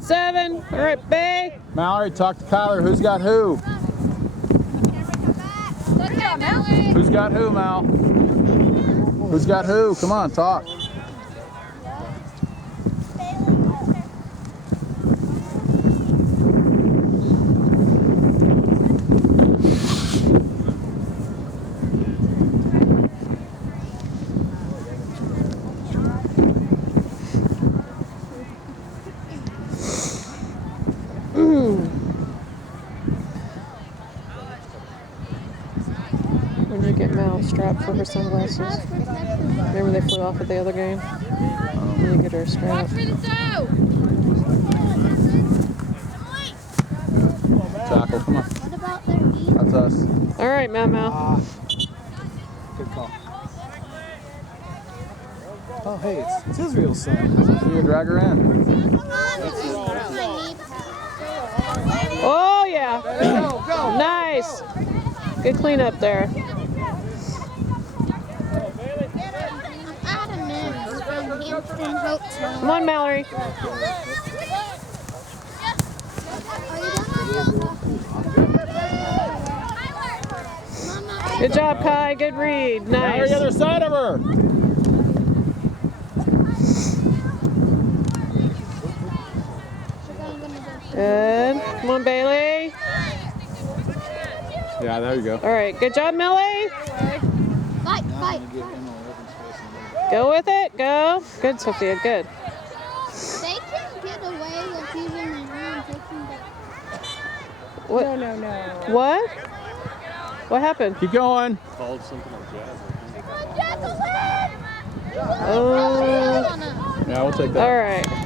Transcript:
7. All right, Bay. Mallory, talk to Kyler. Who's got who? Who's got who, Mal? Who's got who? Come on, talk. When you get Mal strapped for her sunglasses. Remember they flew off at the other game? When you get her strapped. Tackle, come on. What about their knee? That's us. All right, Mal. Good call. Oh, hey, it's Israel's son. Sophia, drag her in. Oh, yeah. Nice. Good cleanup there. Adam Mims from Hampton Hotel. Come on, Mallory. Good job, Kai. Good read. Mallory, Nice. the other side of her. Good. Come on, Bailey. Yeah, there you go. All right. Good job, Millie. Fight, fight. Go with it. Go. Good, Sophia. Good. They can get away with using the room taking the... What? No. What? What happened? Keep going. Called something like Oh. Yeah, we'll take that. All right.